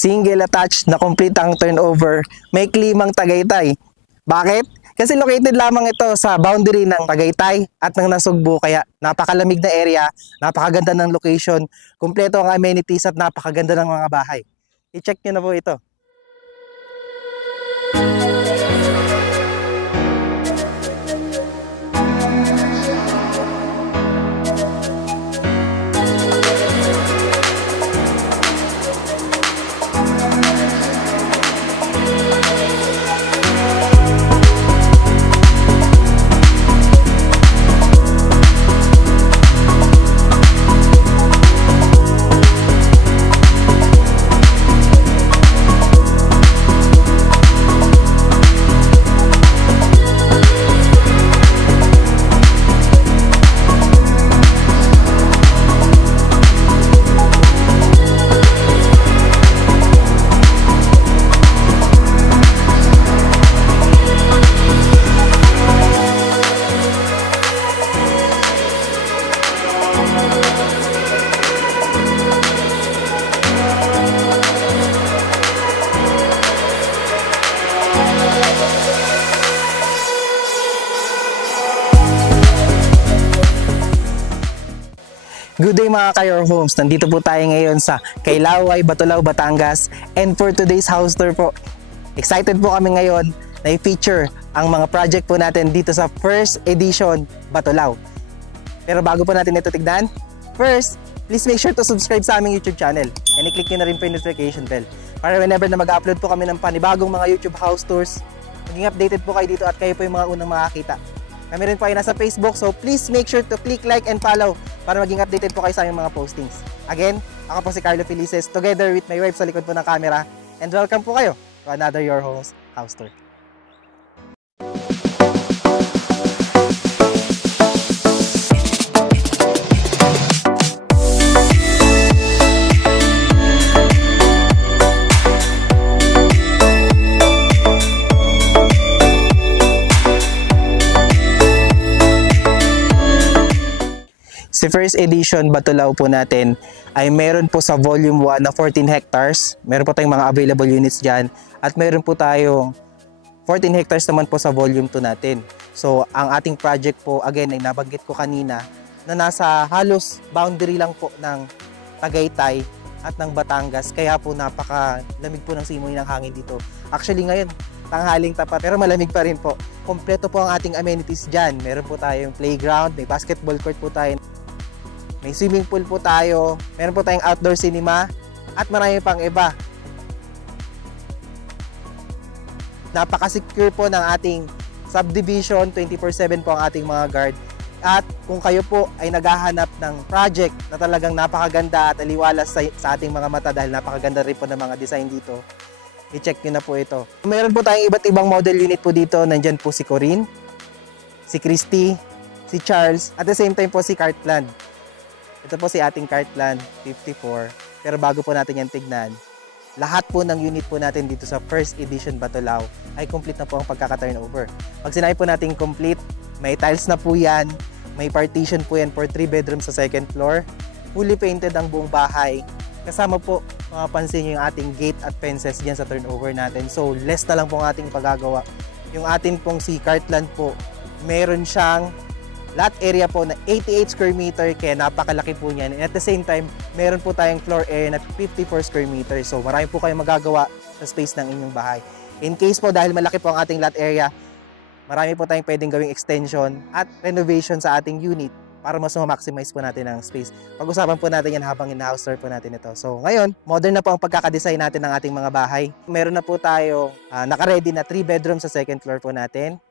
single attached na complete ang turnover, may klimang Tagaytay. Bakit? Kasi located lamang ito sa boundary ng Tagaytay at ng Nasugbu, kaya napakalamig na area, napakaganda ng location, kumpleto ang amenities at napakaganda ng mga bahay. I-check nyo na po ito. Good day mga Kayor Homes! Nandito po tayo ngayon sa Kailaway, Batulao, Batangas. And for today's house tour po, excited po kami ngayon na i-feature ang mga project po natin dito sa first edition Batulao. Pero bago po natin ito tignan, first, please make sure to subscribe sa aming YouTube channel and i-click nyo na rin po yung notification bell para whenever na mag-upload po kami ng panibagong mga YouTube house tours, maging updated po kayo dito at kayo po yung mga unang makakita. Kami rin po ay nasa Facebook, so please make sure to click like and follow para maging updated po kayo sa aming mga postings. Again, ako po si Carlo Felices, together with my wife sa likod po ng camera, and welcome po kayo to another Your Homes house tour. Si first edition Batulao po natin ay meron po sa volume 1 na 14 hectares. Meron po tayong mga available units dyan. At meron po tayong 14 hectares naman po sa volume 2 natin. So ang ating project po, again, ay nabanggit ko kanina na nasa halos boundary lang po ng Tagaytay at ng Batangas. Kaya po napakalamig po ng simoy ng hangin dito. Actually ngayon, tanghaling tapat pero malamig pa rin po. Kompleto po ang ating amenities dyan. Meron po tayong playground, may basketball court po tayo. May swimming pool po tayo, meron po tayong outdoor cinema, at marami pang iba. Napaka-secure po ng ating subdivision, 24/7 po ang ating mga guard. At kung kayo po ay naghahanap ng project na talagang napakaganda at aliwalas sa ating mga mata dahil napakaganda rin po ng mga design dito, i-check nyo na po ito. Meron po tayong iba't ibang model unit po dito. Nandyan po si Corinne, si Christy, si Charles, at the same time po si Cartland. Ito po si ating Cartland 54. Pero bago po natin yan tignan, lahat po ng unit po natin dito sa first edition Batulao ay complete na po ang pagkaka-turnover. Pag sinabi po natin complete, may tiles na po yan, may partition po yan for 3 bedrooms sa second floor, fully painted ang buong bahay. Kasama po, mapapansin nyo yung ating gate at fences dyan sa turnover natin. So less na lang po ang ating pagagawa. Yung atin pong si Cartland po, meron siyang lot area po na 88 square meter, kaya napakalaki po niyan. And at the same time, meron po tayong floor area na 54 square meter. So marami po kayong magagawa sa space ng inyong bahay. In case po dahil malaki po ang ating lot area, marami po tayong pwedeng gawing extension at renovation sa ating unit para mas ma-maximize po natin ang space. Pag-usapan po natin yan habang in-house tour po natin ito. So ngayon, modern na po ang pagkakadesign natin ng ating mga bahay. Meron na po tayo naka-ready na 3 bedrooms sa second floor po natin.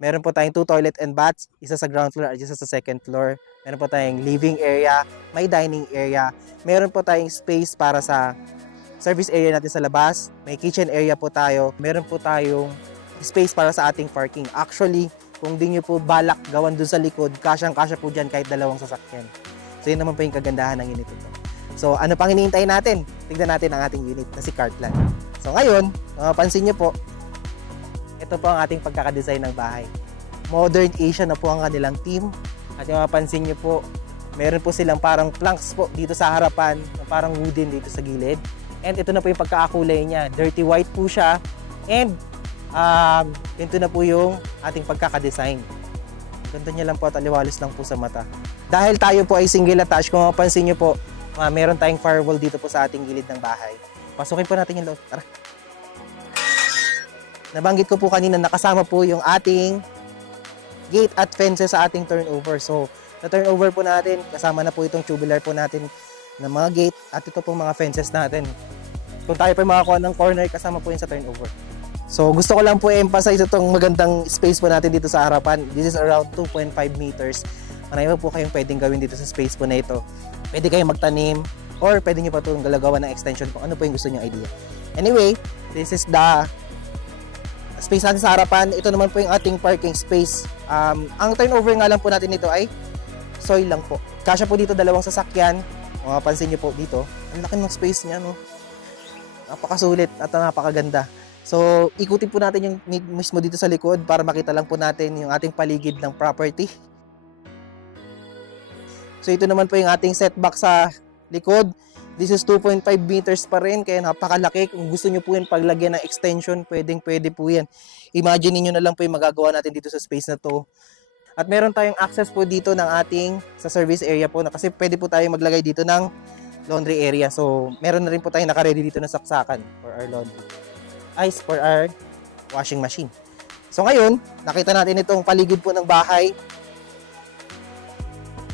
Meron po tayong 2 toilet and baths, isa sa ground floor at isa sa second floor. Meron po tayong living area, may dining area. Meron po tayong space para sa service area natin sa labas. May kitchen area po tayo. Meron po tayong space para sa ating parking. Actually, kung di nyo po balak gawan dun sa likod, kasyang-kasya po dyan kahit 2 sasakyan. So yun naman po yung kagandahan ng unit ito. So ano pang hinihintay natin? Tignan natin ang ating unit na si Cartland. So ngayon, mapapansin nyo po, ito po ang ating pagkakadesign ng bahay. Modern Asian na po ang kanilang team. At yung mapapansin nyo po, meron po silang parang planks po dito sa harapan, parang wooden dito sa gilid. And ito na po yung pagkakakulay niya. Dirty white po siya. And ito na po yung ating pagkakadesign. Ganda niya lang po at aliwalis lang po sa mata. Dahil tayo po ay single attached, kung mapansin nyo po, meron tayong firewall dito po sa ating gilid ng bahay. Pasukin po natin yung loob. Tara. Nabanggit ko po kanina, nakasama po yung ating gate at fences sa ating turnover. So, sa turnover po natin, kasama na po itong tubular po natin ng mga gate at ito pong mga fences natin. Kung tayo po makakuha ng corner, kasama po yun sa turnover. So gusto ko lang po i-emphasize itong magandang space po natin dito sa harapan. This is around 2.5 meters. Marami po kayong pwedeng gawin dito sa space po na ito. Pwede kayong magtanim or pwede nyo pa itong galagawa ng extension kung ano po yung gusto nyo idea. Anyway, this is the space natin sa harapan. Ito naman po yung ating parking space. Ang turnover nga lang po natin ito ay soil lang po. Kasya po dito dalawang sasakyan. Kung mapansin nyo po dito, ang laki ng space niya, no? Napakasulit at napakaganda. So, ikutin po natin yung mismo dito sa likod para makita lang po natin yung ating paligid ng property. So, ito naman po yung ating setback sa likod. This is 2.5 meters pa rin, kaya napakalaki. Kung gusto nyo po yan paglagyan ng extension, pwede po yan. Imagine niyo na lang po yung magagawa natin dito sa space na to. At meron tayong access po dito ng ating sa service area po na kasi pwede po tayong maglagay dito ng laundry area. So, meron na rin po tayong naka-ready dito na saksakan for our laundry. Ice for our washing machine. So, ngayon, nakita natin itong paligid po ng bahay.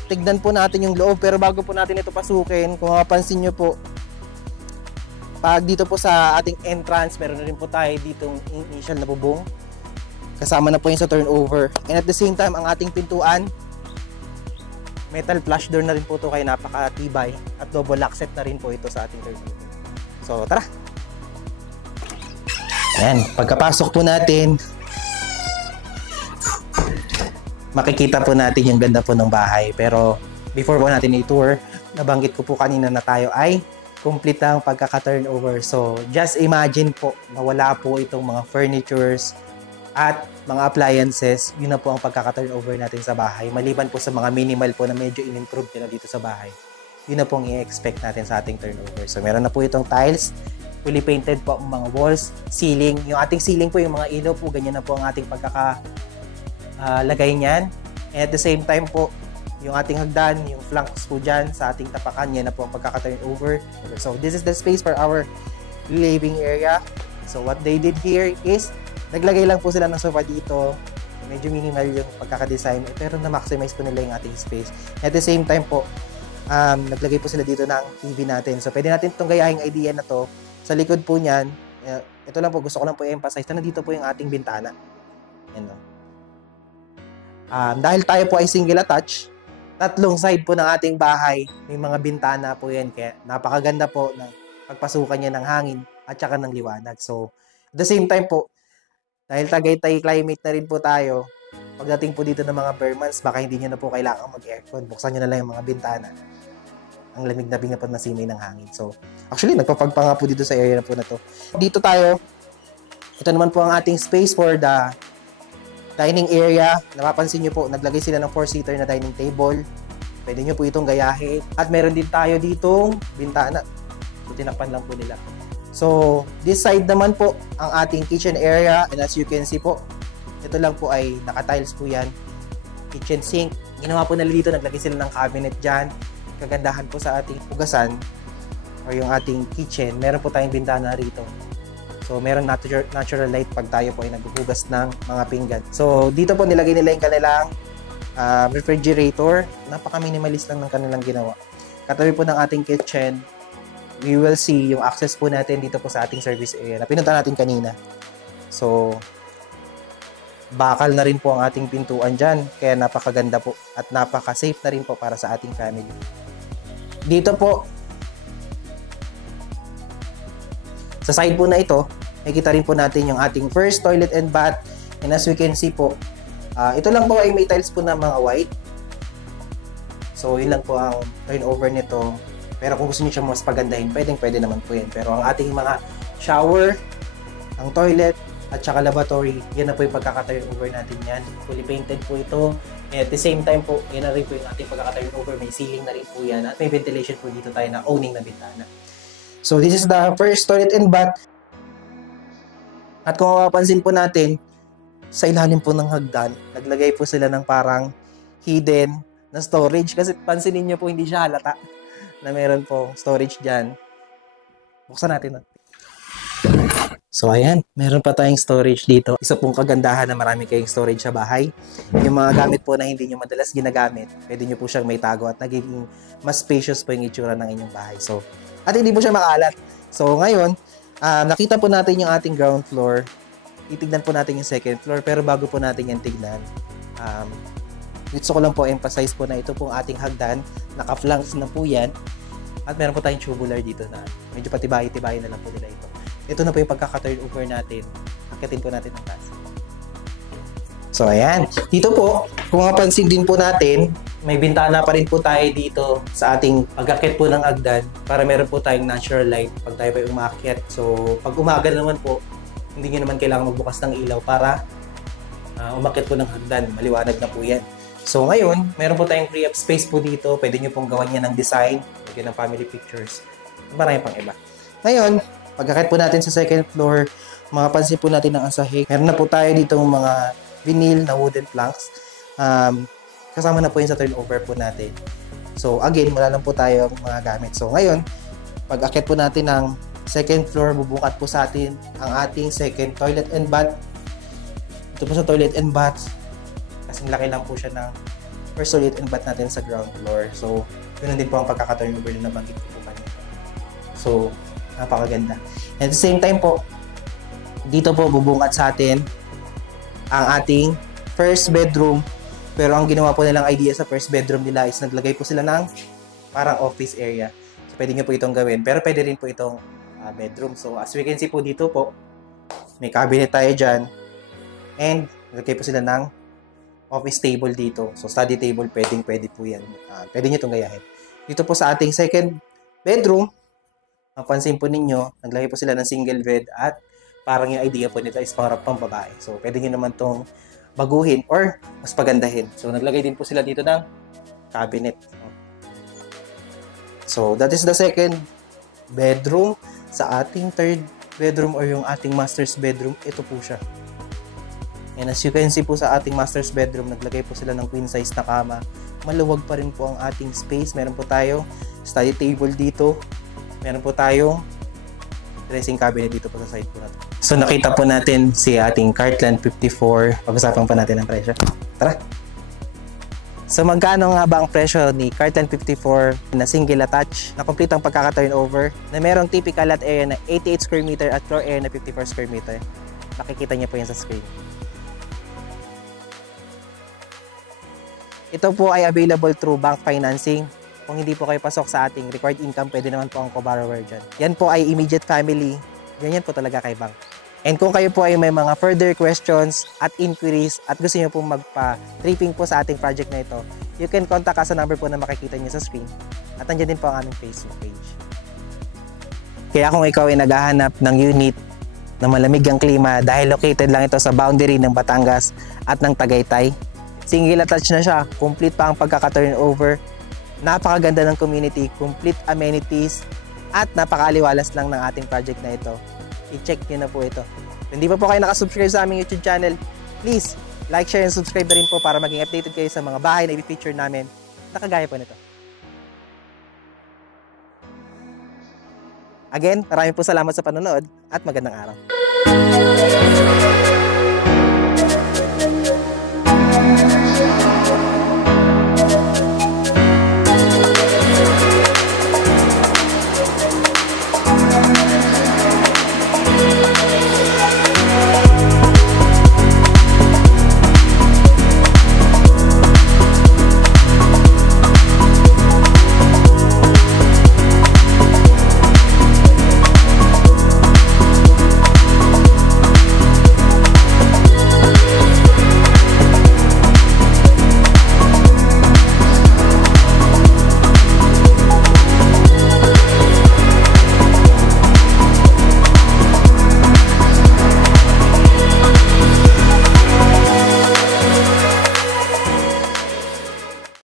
Tignan po natin yung loob. Pero bago po natin ito pasukin, kung mapapansin nyo po, pag dito po sa ating entrance, meron na rin po tayo ditong initial na bubong. Kasama na po yung sa turnover. And at the same time, ang ating pintuan, metal flush door na rin po ito kaya napakatibay. At double lock set na rin po ito sa ating turnover. So, tara! Ayan, pagkapasok po natin, makikita po natin yung ganda po ng bahay. Pero, before po natin i-tour, nabanggit ko po kanina na tayo ay complete ang pagkaka-turnover. So, just imagine po na wala po itong mga furnitures, at mga appliances, yun na po ang pagkaka-turnover natin sa bahay. Maliban po sa mga minimal po na medyo in-improve nila dito sa bahay. Yun na po ang i-expect natin sa ating turnover. So, meron na po itong tiles, fully painted po ang mga walls, ceiling. Yung ating ceiling po, yung mga ilaw po, ganyan na po ang ating pagkakalagay niyan. And at the same time po, yung ating hagdan, yung flanks po dyan sa ating tapakan, yan na po ang pagkaka-turnover. So, this is the space for our living area. So, what they did here is, naglagay lang po sila ng sofa dito. Medyo minimal yung pagkakadesign. Pero na-maximize po nila yung ating space. At the same time po, naglagay po sila dito ng TV natin. So, pwede natin itong gayahing idea na to. Sa likod po niyan, ito lang po, gusto ko lang po i-emphasize na nandito po yung ating bintana. Yan, no? Dahil tayo po ay single attach, tatlong side po ng ating bahay, may mga bintana po yan. Kaya napakaganda po ng pagpasukan niya ng hangin at saka ng liwanag. So, at the same time po, dahil Tagaytay climate na rin po tayo, pagdating po dito ng mga bare months, baka hindi nyo na po kailangan mag-aircon. Buksan nyo na lang yung mga bintana. Ang lamig na po na simay ng hangin. So, actually, nagpapagpa nga po dito sa area na po na to. Dito tayo, ito naman po ang ating space for the dining area. Napapansin nyo po, naglagay sila ng 4-seater na dining table. Pwede nyo po itong gayahin. At meron din tayo ditong bintana. So, tinakpan lang po nila. So, this side naman po, ang ating kitchen area. And as you can see po, ito lang po ay naka-tiles po yan. Kitchen sink. Ginawa po nila dito, naglagay sila ng cabinet dyan. Kagandahan po sa ating hugasan or yung ating kitchen. Meron po tayong bintana rito. So, meron natural light pag tayo po ay naghuhugas ng mga pinggan. So, dito po nilagay nila yung kanilang refrigerator. Napaka-minimalist lang ng kanilang ginawa. Katabi po ng ating kitchen, we will see yung access po natin dito po sa ating service area na pinunta natin kanina. So, bakal na rin po ang ating pintuan dyan. Kaya napakaganda po at napaka-safe na rin po para sa ating family. Dito po, sa side po na ito, makikita rin po natin yung ating first toilet and bath. And as we can see po, ito lang po ay may tiles po na mga white. So, yun lang po ang turnover nito. Pero kung gusto niyo siya mas pagandahin, pwede naman po yan. Pero ang ating mga shower, ang toilet, at saka lavatory, yan na po yung pagkaka-turnover natin yan. Fully painted po ito. And at the same time po, yan na rin po yung ating pagkaka-turnover. May ceiling na rin po yan. At may ventilation po dito tayo na owning na bintana. So this is the first toilet and bath. At kung mapapansin po natin, sa ilalim po ng hagdan, naglagay po sila ng parang hidden na storage. Kasi pansinin nyo po, hindi siya halata na meron po storage dyan. Buksan natin. So ayan, meron pa tayong storage dito. Isa pong kagandahan na marami kayong storage sa bahay. Yung mga gamit po na hindi nyo madalas ginagamit, pwede nyo po siyang may tago at nagiging mas spacious po yung itsura ng inyong bahay. So, at hindi po siya makalat. So ngayon, nakita po natin yung ating ground floor. Itignan po natin yung second floor. Pero bago po natin yan tignan, gusto ko lang po emphasize po na ito pong ating hagdan. Naka-flanks na po yan. At meron po tayong tubular dito na medyo patibay-tibay na lang po nila ito. Ito na po yung pagkaka-turn over natin. Akitin po natin ang taas. So, ayan. Dito po, kung mapansin din po natin, may bintana pa rin po tayo dito sa ating pag-akit po ng hagdan para meron po tayong natural light pag tayo pa yung umakyat. So, pag umaga naman po, hindi nyo naman kailangan magbukas ng ilaw para umakyat po ng hagdan. Maliwanag na po yan. So, ngayon, meron po tayong free up space po dito. Pwede nyo pong gawan yan ng design. Lagyan ng family pictures. Marami pang iba. Ngayon, pagkakit po natin sa second floor, mapapansin po natin ang asahig. Meron na po tayo dito mga vinyl na wooden planks. Kasama na po yun sa turnover po natin. So again, wala lang po tayo mga gamit. So ngayon, pag-akit po natin ng second floor, bubukat po sa atin ang ating second toilet and bath. Ito po sa toilet and bath. Kasing laki lang po siya ng first toilet and bath natin sa ground floor. So, yun din po ang pagkaka-turnover na nabanggit ko po kanina. So, napakaganda. At the same time po, dito po bubungat sa atin ang ating first bedroom. Pero ang ginawa po nilang idea sa first bedroom nila is naglagay po sila ng parang office area. So pwede nyo po itong gawin. Pero pwede rin po itong bedroom. So as we can see po dito po, may cabinet tayo dyan. And naglagay po sila ng office table dito. So study table, pwede po yan. Pwede nyo itong gayahin. Dito po sa ating second bedroom, mapansin po ninyo, naglagay po sila ng single bed at parang yung idea po nila is para pang babae. So, pwede nyo naman itong baguhin or mas pagandahin. So, naglagay din po sila dito ng cabinet. So, that is the second bedroom. Sa ating third bedroom or yung ating master's bedroom, ito po siya. And as you can see po sa ating master's bedroom, naglagay po sila ng queen size na kama. Maluwag pa rin po ang ating space. Meron po tayo study table dito. Meron po tayong dressing cabinet dito po sa side po natin. So nakita po natin si ating Cartland 54. Pag-usapan pa natin ang presyo. Tara! So magkano nga ba ang presyo ni Cartland 54 na single attach na complete ang pagkaka-turnover na merong typical lot area na 88 square meter at floor area na 54 square meter. Nakikita niyo po yan sa screen. Ito po ay available through bank financing. Kung hindi po kayo pasok sa ating required income, pwede naman po ang co-borrower dyan. Yan po ay immediate family. Ganyan po talaga kay bank. And kung kayo po ay may mga further questions at inquiries at gusto nyo pong magpa-tripping po sa ating project na ito, you can contact us sa number po na makikita nyo sa screen. At nandiyan din po ang aming Facebook page. Kaya kung ikaw ay naghahanap ng unit na malamig ang klima dahil located lang ito sa boundary ng Batangas at ng Tagaytay, single attached na siya, complete pa ang pagkaka-turnover, napakaganda ng community, complete amenities, at napakaaliwalas lang ng ating project na ito. I-check nyo na po ito. Kung hindi pa po kayo nakasubscribe sa aming YouTube channel, please like, share, and subscribe na rin po para maging updated kayo sa mga bahay na i-feature namin na kagaya po nito. Again, maraming po salamat sa panonood at magandang araw.